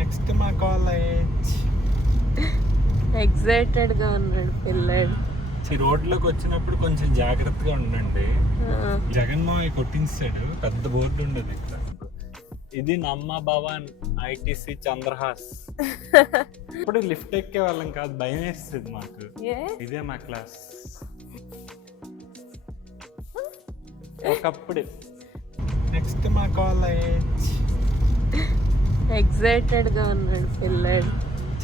Next మా college. Excited గా ఉన్నాడు పిల్లాడు. ఈ రోడ్లోకి వచ్చినప్పుడు కొంచెం జాగ్రత్తగా ఉండండి. జగన్మోహన్ కొట్టించాడు, పెద్ద బోర్డు ఉండదు ఇక్కడ. ఇది నమ్మ భవన్ ఐటీసీ చంద్రహాస్. ఇప్పుడు లిఫ్ట్ ఎక్కే వాళ్ళం కాదు, భయం వేస్తుంది మాకు. ఇదే మా క్లాస్ ఒకప్పుడు. నెక్స్ట్ మా కాలేజ్. ఎక్సైటెడ్ గా ఉన్నాడు పిల్లాడు.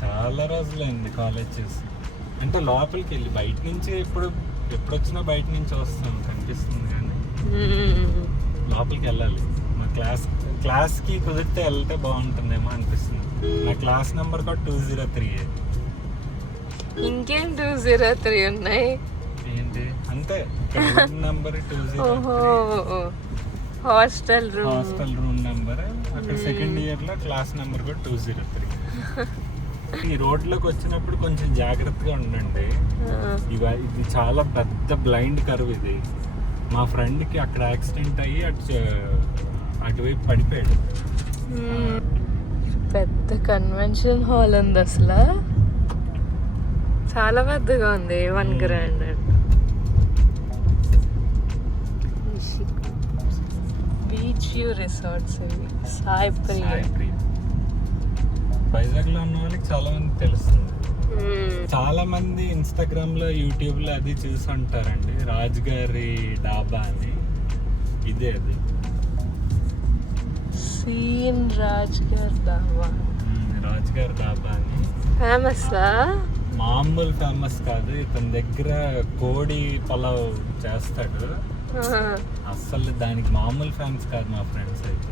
చాలా రోజులైంది కాలేజ్ చూసి. అంటే లోపలికి వెళ్ళి బయట నుంచి ఎప్పుడు వచ్చినా బయట నుంచి వస్తాం కనిపిస్తుంది, కానీ లోపలికి వెళ్ళాలి. మా క్లాస్కి కుదిరితే వెళ్తే బాగుంటుందేమో అనిపిస్తుంది. నా క్లాస్ నెంబర్ కూడా 203. ఇంకేం 203 ఉన్నాయి? ఏంటి అంతే, నెంబర్ 203. Hostel room number. అక్కడ సెకండ్ ఇయర్ లో క్లాస్ నెంబర్ కూడా 203. ఈ రోడ్లోకి వచ్చినప్పుడు కొంచెం జాగ్రత్తగా ఉండండి. ఇది చాలా పెద్ద బ్లైండ్ కర్వ్. ఇది మా ఫ్రెండ్ కి అక్కడ యాక్సిడెంట్ అయ్యి అటువైపు పడిపోయాడు. పెద్ద కన్వెన్షన్ హాల్ ఉంది, అసలు చాలా పెద్దగా ఉంది. 1 grand. బీచ్ వ్యూ రిసార్ట్స్ ఇవి. సాయి ప్రియ. వైజాగ్ లో ఉన్న వాళ్ళకి చాలా మంది తెలుస్తుంది. చాలా మంది ఇన్స్టాగ్రామ్ లో, యూట్యూబ్ లో అది చూసి ఉంటారండి, రాజ్ గారి డాబా అని. ఇదే అది సీన్ రాజ్ గారి డాబా. రాజ్ గారి డాబా అని ఫేమస్. మామూలు ఫేమస్ కాదు, ఇతని దగ్గర కోడి పలావ్ చేస్తాడు. అస్సలు దానికి మామూలు ఫేమస్ కాదు మా ఫ్రెండ్స్ అయితే.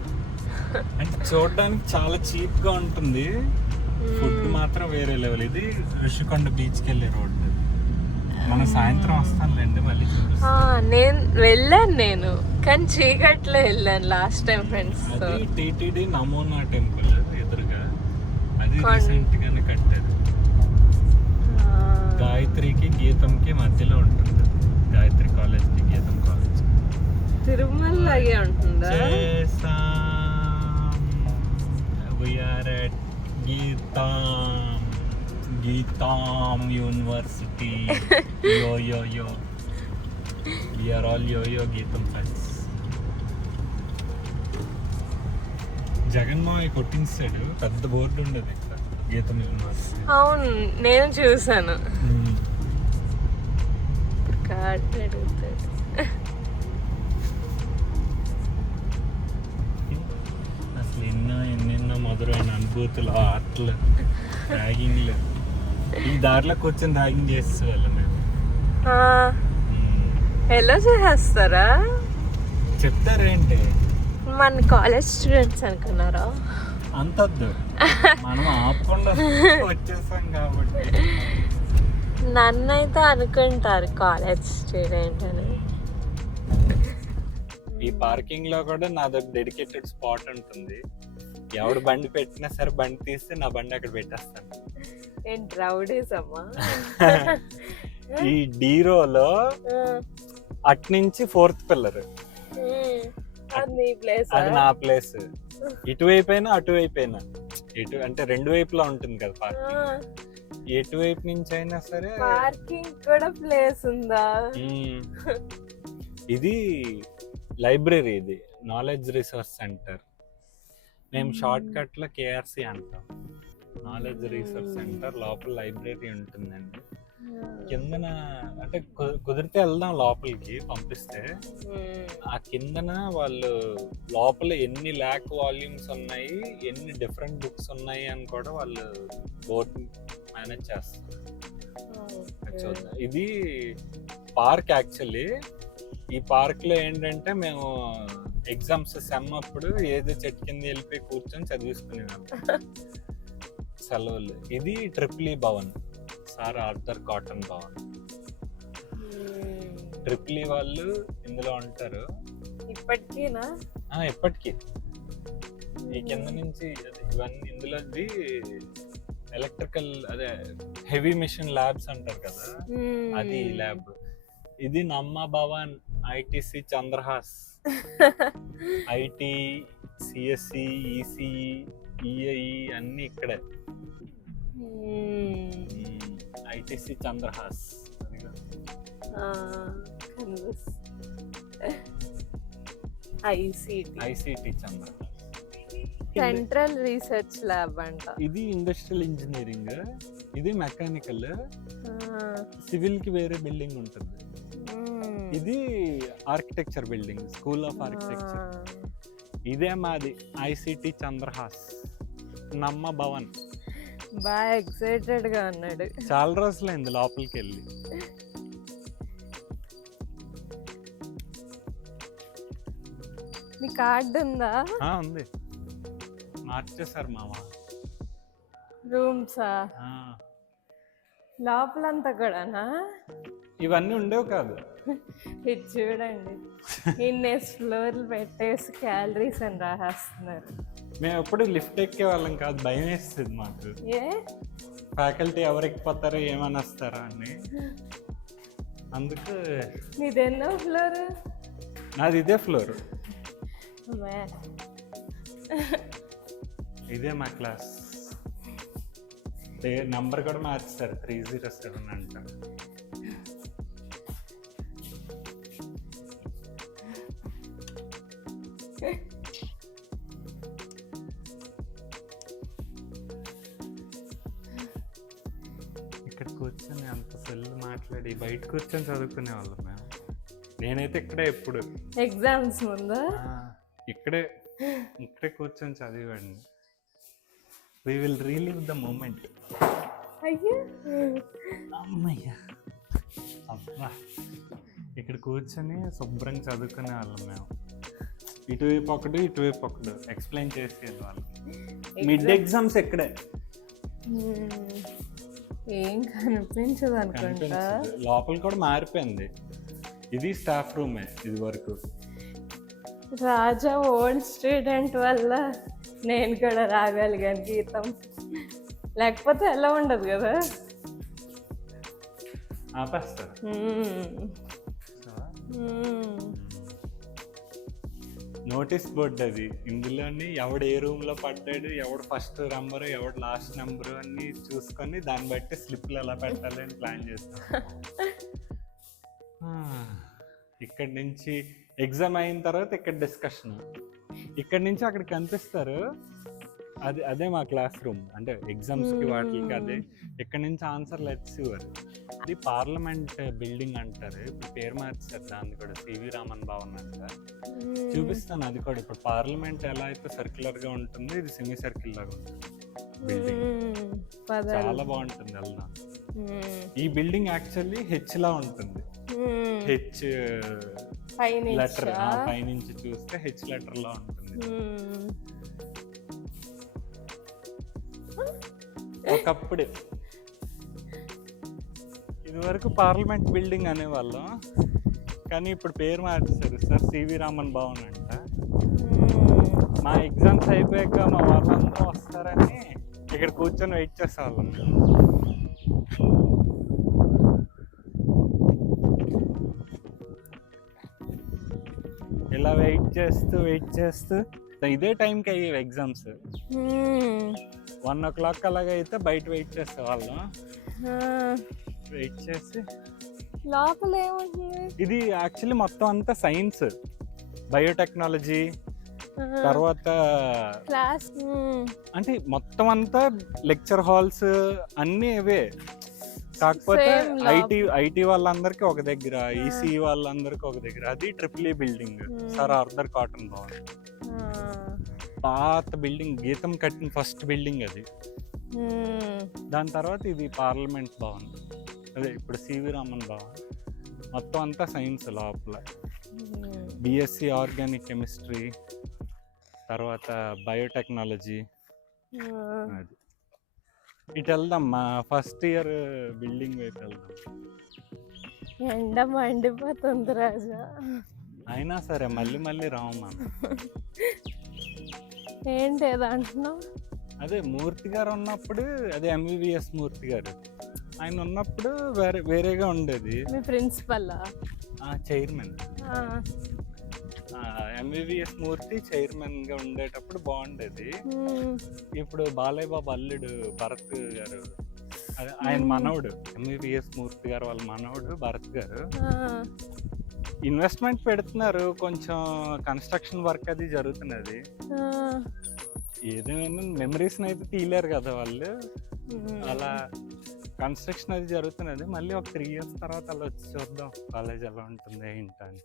అంటే చూడడానికి చాలా చీప్ గా ఉంటుంది, ఫుడ్ మాత్రం వేరే లెవెల్. ఇది ఋషికొండ బీచ్ కి వెళ్ళే రోడ్. మనం సాయంత్రం వస్తానులేండి మళ్ళీ. నేను వెళ్ళాను, కానీ చీకట్లో వెళ్ళాను లాస్ట్ టైం ఫ్రెండ్స్. అది టీటీడీ నమూనా టెంపుల్ ఎదురుగా, అది రీసెంట్ గానే కట్టారు. గాయత్రికి గీతంకి మధ్యలో ఉంటుంది. గాయత్రి కాలేజ్ కి గీతం కాలేజ్. తిరుమల లాగే ఉంటుందా? We are at Geetam University. Yo. We are all yo Geetam fans. Jaganmohan కొట్టించాడు, పెద్ద బోర్డు ఉండదు ఇక్కడ గీతం యూనివర్సిటీ. అవును, నేను చూసాను. కార్డ్ అడుగుతాడు. అసలు ఎన్నెన్నో మధురమైన అనుభూతులు, ఆటలు, ర్యాగింగ్లు. ఈ దారిలో కూర్చొని ర్యాగింగ్ చేసేవాళ్ళం మేము. ఎలా చేసేస్తారా? చెప్తారేంటి? మన కాలేజ్ స్టూడెంట్స్ అనుకున్నారా? అంతద్దు, మనం ఆపకుండా వచ్చేసాం కాబట్టి. నన్నైతే అనుకుంటారు కాలేజ్ స్టూడెంట్ అని. ఈ పార్కింగ్ లో కూడా నాది డెడికేటెడ్ స్పాట్ ఉంటుంది. ఎవడు బండి పెట్టినా సరే, బండి తీస్తే నా బండి అక్కడ పెట్టేస్తాను. ఏంటి రౌడీస్ అమ్మా? ఈ డీరోలో అట్నుంచి 4th పిల్లర్, అది నా ప్లేస్. ఇటువైపోయినా అటువైపోయినా, అంటే 2 వైపులా ఉంటుంది కదా పార్కింగ్. ఎటువైపు నుంచి అయినా సరే పార్కింగ్ కూడా ప్లేస్ ఉందా? ఇది లైబ్రరీ, ఇది నాలెడ్జ్ రీసోర్స్ సెంటర్. మేము షార్ట్ కట్ లో KRC అంటాం. నాలెడ్జ్ రీసోర్స్ సెంటర్ లోపల లైబ్రరీ ఉంటుందండి. కిందన అంటే కుదిరితే వెళ్దాం లోపలికి, పంపిస్తే. ఆ కిందన వాళ్ళు లోపల ఎన్ని ల్యాక్ వాల్యూమ్స్ ఉన్నాయి, ఎన్ని డిఫరెంట్ బుక్స్ ఉన్నాయి అని కూడా వాళ్ళు బోర్డు మేనేజ్ చేస్తారు. చూద్దాం. ఇది పార్క్ యాక్చువల్లీ. ఈ పార్క్ లో ఏంటంటే మేము ఎగ్జామ్స్ సెమ్ అప్పుడు ఏదో చెట్టు కింద వెళ్ళిపోయి కూర్చొని చదివిసుకునేవాళ్ళం సెలవులు. ఇది triple Bhavan, sir Arthur cotton Bhavan. Triple వాళ్ళు ఇందులో ఉంటారు ఇప్పటికీనా? ఎప్పటికీ. ఈ కింద నుంచి ఇవన్నీ ఇందులో ఎలక్ట్రికల్, అదే హెవీ మిషన్ ల్యాబ్స్ అంటారు కదా, అది ల్యాబ్. ఇది నమ్మ Bhavan ITC Chandrahas. IT, CSE, ECE, EI అన్ని ఇక్కడే. ITC Chandrahas ICT Chandrahas. Central research lab అంట. ఇది ఇండస్ట్రియల్ ఇంజనీరింగ్, ఇది మెకానికల్, సివిల్ కి వేరే బిల్డింగ్ ఉంటుంది. ఇది architecture building, school of architecture. ఇదే మాది ఐసిటి చంద్రహాస్ నమ్మ భవన్. బాగా ఎక్సైటెడ్ గా ఉన్నాడు. చాలా రోజులైంది లోపలికి వెళ్ళి. నీ కార్డు ఉందా? ఉంది, మార్చేశారు మామ. రూమ్సా? లోపలంతా కూడానా? ఇవన్నీ ఉండేవి కాదు. ఇది చూడండి, ఇన్నేసి ఫ్లోర్లు పెట్టేసి క్యాలరీస్ అని రాసేస్తున్నారు. మేము ఎప్పుడు లిఫ్ట్ ఎక్కే వాళ్ళం కాదు, భయం వేస్తుంది మాకు. ఏ ఫ్యాకల్టీ ఎవరు ఎక్కిపోతారో ఏమని వస్తారా అని. అందుకు. నీది ఎన్నో ఫ్లోర్? నాది ఇదే ఫ్లోర్. ఇదే మా క్లాస్. నంబర్ కూడా మార్చారు, 307 అంటారు. ఇక్కడ కూర్చొని అంత సెల్ మాట్లాడి బయట కూర్చొని చదువుకునే వాళ్ళం మేము. నేనైతే ఇక్కడే ఎప్పుడు ఎగ్జామ్స్ ముందా ఇక్కడే కూర్చొని చదివాడిని. We will relive the moment. అమ్మయ్యా, అబ్బా, ఇక్కడ కూర్చొని శుభ్రంగా చదువుకునే వాళ్ళం మేము. ఇటువైపు ఒకటి ఇటువైపు ఒకటి ఎక్స్ప్లెయిన్ చేసేది వాళ్ళు. మిడ్ ఎగ్జామ్స్ ఎక్కడే. ఏం కనిపించదు అనుకుంటా. లోపల కూడా మారిపోయింది. ఇది స్టాఫ్ రూమే ఇది వరకు. రాజా ఓల్డ్ స్టూడెంట్ వల్ల నేను కూడా రాగలిగాను గీతం, లేకపోతే ఎలా ఉండదు కదా. ఆపేస్తారు. నోటీస్ బోర్డు అది. ఇందులోని ఎవడు ఏ రూమ్ లో పడ్డాడు, ఎవడు ఫస్ట్ నెంబరు, ఎవడు లాస్ట్ నెంబరు అన్ని చూసుకొని దాన్ని బట్టి స్లిప్లు ఎలా పెట్టాలి అని ప్లాన్ చేస్తాం. ఇక్కడి నుంచి ఎగ్జామ్ అయిన తర్వాత ఇక్కడ డిస్కషన్, ఇక్కడి నుంచి అక్కడ కనిపిస్తారు. అదే మా క్లాస్ రూమ్, అంటే ఎగ్జామ్స్కి వాటికి అదే. ఇక్కడ నుంచి ఆన్సర్లు ఇచ్చేవారు. ఇది పార్లమెంట్ బిల్డింగ్ అంటారు, ఇప్పుడు పేరు మార్చారు దాన్ని కూడా, సివి రామన్ భవన్ అంటారు. చూపిస్తాను అది కూడా. ఇప్పుడు పార్లమెంట్ ఎలా అయితే సర్క్యులర్ గా ఉంటుందో ఇది సెమీ సర్కిల్ లాగా ఉంటుంది బిల్డింగ్. చాలా బాగుంటుంది వెళ్దా. ఈ బిల్డింగ్ యాక్చువల్లీ హెచ్ లా ఉంటుంది. హెచ్ లెటర్ పైనుంచి చూస్తే హెచ్ లెటర్ లా ఉంటుంది. ఒకప్పుడు ఇది వరకు పార్లమెంట్ బిల్డింగ్ అనేవాళ్ళం, కానీ ఇప్పుడు పేరు మార్చారు సార్, సివి రామన్ భవన్ అంట. మా ఎగ్జామ్స్ అయిపోయాక మా వాళ్ళందరూ వస్తారని ఇక్కడ కూర్చొని వెయిట్ చేసేవాళ్ళం. ఇలా వెయిట్ చేస్తూ ఇదే టైంకి అయ్యేవి ఎగ్జామ్స్. 1 o'clock అలాగ అయితే బయట వెయిట్ చేసేవాళ్ళం. వెయిట్ చేసి లోపల ఏముంటుంది? ఇది యాక్చువల్లీ మొత్తం అంతా సైన్స్, బయోటెక్నాలజీ, తర్వాత క్లాస్, అంటే మొత్తం అంతా లెక్చర్ హాల్స్ అన్నీ ఇవే. కాకపోతే ఐటీ వాళ్ళందరికీ ఒక దగ్గర, ఈసీ వాళ్ళందరికీ ఒక దగ్గర. అది triple building, sir Arthur cotton Bhavan. పాత బిల్డింగ్, గీతం కట్టిన ఫస్ట్ బిల్డింగ్ అది. దాని తర్వాత ఇది పార్లమెంట్ భవన్, అదే ఇప్పుడు సివి రామన్ భవన్. మొత్తం అంతా సైన్స్ లోపల. బిఎస్సి ఆర్గానిక్ కెమిస్ట్రీ, తర్వాత బయోటెక్నాలజీ. అది ఇటు వెళ్దాం, మా ఫస్ట్ ఇయర్ బిల్డింగ్ వైపు వెళ్దాం. ఎండ మండిపోతుంది రాజా. అయినా సరే మళ్ళీ రామా. ఏంటి ఏదో అంటున్నావు? అదే మూర్తి గారు ఉన్నప్పుడు, అదే ఎంబీబీఎస్ మూర్తి గారు, ఆయన ఉన్నప్పుడు వేరేగా ఉండేది. మీ ప్రిన్సిపల్, చైర్మన్. ఎంబీబీఎస్ మూర్తి చైర్మన్ గా ఉండేటప్పుడు బాగుండేది. ఇప్పుడు బాలయ్య బాబు అల్లుడు భరత్ గారు, అదే ఆయన మనవడు, ఎంబీబీఎస్ మూర్తి గారు వాళ్ళ మనవడు భరత్ గారు ఇన్వెస్ట్మెంట్ పెడుతున్నారు. కొంచెం కన్స్ట్రక్షన్ వర్క్ అది జరుగుతున్నది. ఏదేమైనా మెమరీస్ అయితే తీయలేరు కదా వాళ్ళు. అలా కన్స్ట్రక్షన్ అది జరుగుతున్నది. మళ్ళీ ఒక 3 years తర్వాత అలా వచ్చి చూద్దాం కాలేజ్ ఎలా ఉంటుంది ఏంటని.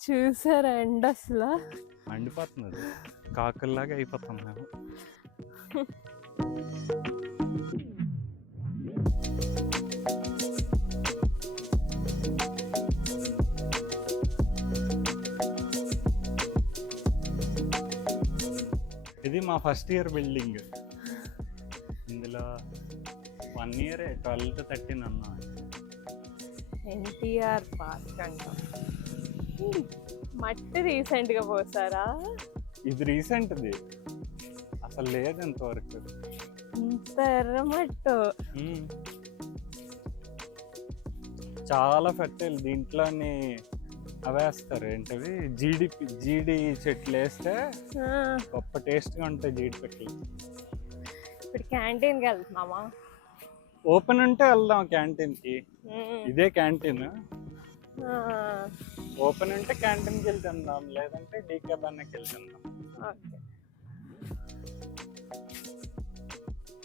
చూసారా అండి అసలు మండిపోతున్నది, కాకుల్లాగా అయిపోతాం మేము. ఇది మా ఫస్ట్ ఇయర్ బిల్డింగ్. ఇందులో 1 year 12 to 13 అన్నా. ఎన్టీఆర్ పార్క్ అంట. మట్టి రీసెంట్ గా పోసారా? ఇది రీసెంట్ది, అసలు లేదు ఇంతవరకు. ఇంత ఎర్రమట్టు. చాలా ఫెర్టైల్. దీంట్లోని అవేస్తారు ఏంటవి జీడి చెట్లు వేస్తే గొప్ప టేస్ట్గా ఉంటాయి జీడి చెట్లు. ఇప్పుడు క్యాంటీన్కి వెళ్తున్నామా? ఓపెన్ ఉంటే వెళ్దాం క్యాంటీన్కి. ఇదే క్యాంటీన్. ఓపెన్ ఉంటే క్యాంటీన్కి వెళ్తుందాం, లేదంటే డీకే బన్నకి వెళ్తుందాం.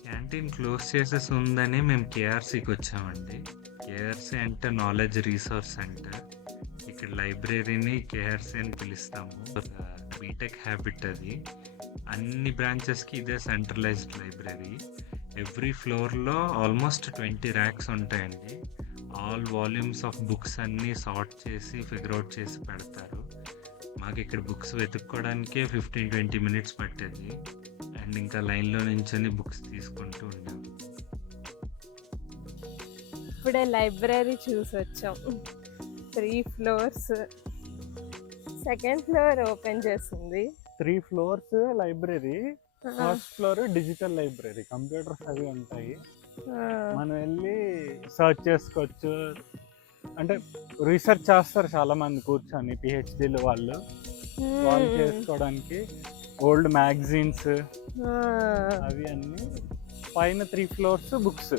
క్యాంటీన్ క్లోజ్ చేసేసి ఉందని మేము కేఆర్సీకి వచ్చామండి. కేఆర్సీ అంటే నాలెడ్జ్ రీసోర్స్ సెంటర్. ఇక్కడ లైబ్రరీని కేఆర్సీ అని పిలుస్తాము. బీటెక్ హ్యాబిట్ అది. అన్ని బ్రాంచెస్కి ఇదే సెంట్రలైజ్డ్ లైబ్రరీ. ఎవ్రీ ఫ్లోర్లో ఆల్మోస్ట్ 20 racks ఉంటాయండి. ఆల్ వాల్యూమ్స్ ఆఫ్ బుక్స్ అన్నీ సార్ట్ చేసి ఫిగర్అవుట్ చేసి పెడతారు. మాకు ఇక్కడ బుక్స్ వెతుక్కోవడానికే 15-20 minutes పట్టేది. అండ్ ఇంకా లైన్లో నించొని బుక్స్ తీసుకుంటూ ఉంటాం. ఇప్పుడే లైబ్రరీ చూసి వచ్చాం. 3 floors. సెకండ్ ఫ్లోర్ ఓపెన్ చేసింది. 3 floors library. First floor digital library, computers అవి ఉంటాయి. మనం వెళ్ళి సర్చ్ చేసుకోవచ్చు. అంటే రీసెర్చ్ చేస్తారు చాలా మంది కూర్చొని, పిహెచ్డీలు వాళ్ళు చేసుకోవడానికి. ఓల్డ్ మ్యాగజైన్స్ అవి అన్ని. పైన 3 floors బుక్స్.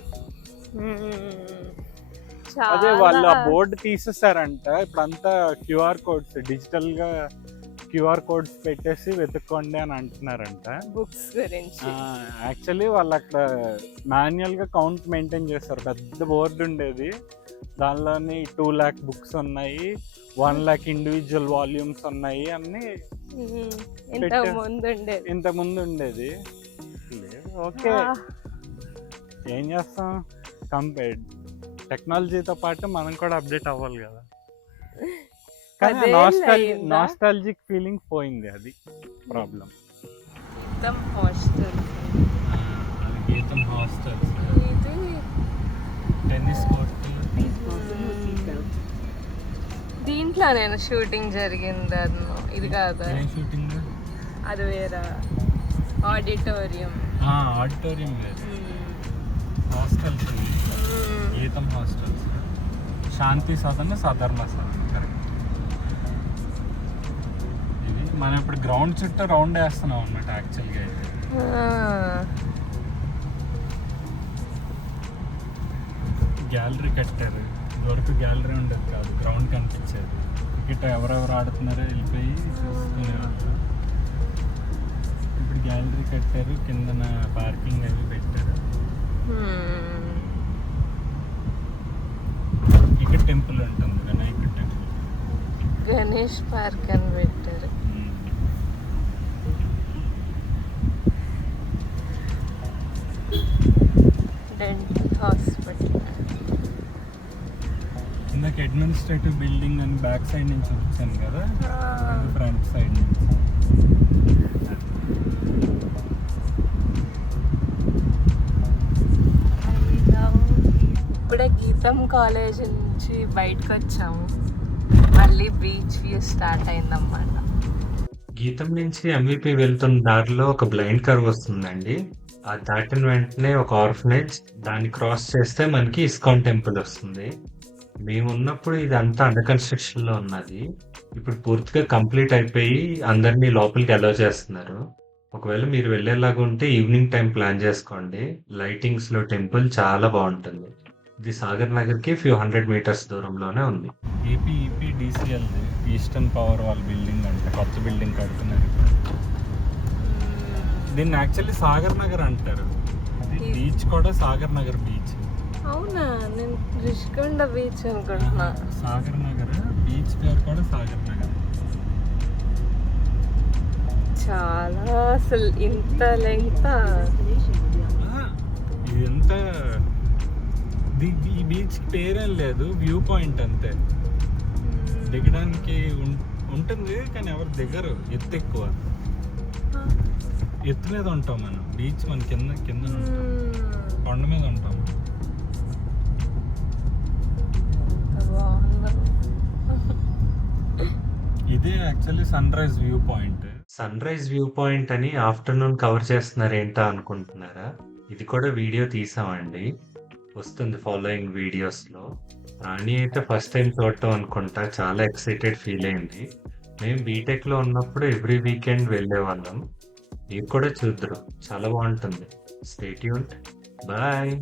అదే వాళ్ళు ఆ బోర్డు తీసేసారంట. ఇప్పుడు అంతా క్యూఆర్ కోడ్స్, డిజిటల్ గా క్యూఆర్ కోడ్స్ పెట్టేసి వెతుక్కోండి అని అంటున్నారంట బుక్స్ గురించి. యాక్చువల్లీ వాళ్ళు అక్కడ మాన్యువల్ గా కౌంట్ మెయింటైన్ చేస్తారు. పెద్ద బోర్డు ఉండేది, దానిలోని 2 lakh బుక్స్ ఉన్నాయి, 1 lakh ఇండివిజువల్ వాల్యూమ్స్ ఉన్నాయి అన్ని. ఇంత ముందు ఉండేది. ఓకే, ఏం చేస్తాం, కంపేర్డ్ టెక్నాలజీతో పాటు మనం కూడా అప్డేట్ అవ్వాలి కదా. కానీ నాస్టాలజిక్ ఫీలింగ్ పోయింది, అది ప్రాబ్లం. గీతం హాస్టల్, టెన్నిస్ కోర్ట్. దీంట్లో నేను షూటింగ్ జరిగింది. ఇది కాదు, షూటింగ్ అది వేరే. ఆడిటోరియం వేరు. హాస్టల్స్, గీతం హాస్టల్స్, శాంతి సదన్, సధర్మ సదన్. కరెక్ట్. ఇది మనం ఇప్పుడు గ్రౌండ్ చుట్టూ రౌండ్ వేస్తున్నాం అన్నమాట యాక్చువల్గా అయితే. గ్యాలరీ కట్టారు. ఇదివరకు గ్యాలరీ ఉండేది కాదు, గ్రౌండ్ కనిపించేది. క్రికెట్ ఎవరెవరు ఆడుతున్నారో వెళ్ళిపోయి చూసుకునేవాళ్ళు. ఇప్పుడు గ్యాలరీ కట్టారు, కిందన పార్కింగ్ అవి పెట్టారు. ఇక్కడ టెంపుల్ ఉంటుంది, వినాయకుడి టెంపుల్. గణేష్ పార్క్ అని పెట్టారు. Dental hospital. ఇందాక అడ్మినిస్ట్రేటివ్ బిల్డింగ్ అని బ్యాక్ సైడ్ నుంచి వచ్చాను కదా, ఫ్రంట్ సైడ్ నుంచి. ఇప్పుడే గీతం కాలేజ్ నుంచి బయటకు వచ్చాము. మళ్ళీ బీచ్ వ్యూ స్టార్ట్ అయిందన్నమాట. గీతం నుంచి ఎంవిపి వెళ్తున్న దారిలో ఒక బ్లైండ్ కర్వ్ వస్తుందండి. ఆ దాటిన వెంటనే ఒక ఆర్ఫనేజ్, దాన్ని క్రాస్ చేస్తే మనకి ఇస్కాన్ టెంపుల్ వస్తుంది. మేమున్నప్పుడు ఇదంతా అండర్ కన్‌స్ట్రక్షన్‌లో ఉన్నది. ఇప్పుడు పూర్తిగా కంప్లీట్ అయిపోయి అందరిని లోపలికి అలౌ చేస్తున్నారు. ఒకవేళ మీరు వెళ్ళేలాగా ఉంటే ఈవినింగ్ టైమ్ ప్లాన్ చేసుకోండి. లైటింగ్స్‌లో టెంపుల్ చాలా బావుంటుంది. ఇది సాగర్ నగర్‌కి ఫ్యూ హండ్రెడ్ మీటర్స్ దూరంలోనే ఉంది. ఈపీడీసీఎల్‌ది ఈస్టర్న్ పవర్ వాళ్ళ బిల్డింగ్ అంటే కొత్త బిల్డింగ్ కడుతున్నారు ఇప్పుడు. దీన్ని యాక్చువల్లీ సాగర్ నగర్ అంటారు. అది బీచ్ కూడా సాగర్ నగర్ బీచ్. అవునా, నేను రిషికొండ బీచ్ అనుకుంటున్నా. సాగర్ నగర్ బీచ్ పేరు కూడా సాగర్ నగర్. చాలా అసలు ఇంత లెంగ్త్. ఇదంతా ఈ బీచ్ పేరేం లేదు, వ్యూ పాయింట్ అంతే. దిగడానికి ఉంటుంది కానీ ఎవరు దిగరు, ఎత్తు ఎక్కువ. ఎత్తు మీద ఉంటాం మనం, బీచ్ మన కింద కింద ఉంటాం, కొండ మీద ఉంటాం. ఇదే actually sunrise viewpoint. Sunrise viewpoint అని ఆఫ్టర్నూన్ కవర్ చేస్తున్నారు ఏంటా అనుకుంటున్నారా? ఇది కూడా వీడియో తీసామండి, వస్తుంది ఫాలోయింగ్ వీడియోస్లో. రాణి అయితే ఫస్ట్ టైం చూడటం అనుకుంటా, చాలా ఎక్సైటెడ్ ఫీల్ అయింది. మేము బీటెక్లో ఉన్నప్పుడు ఎవ్రీ వీకెండ్ వెళ్ళేవాళ్ళం. మీరు కూడా చూద్దరు, చాలా బాగుంటుంది. Stay tuned. బాయ్.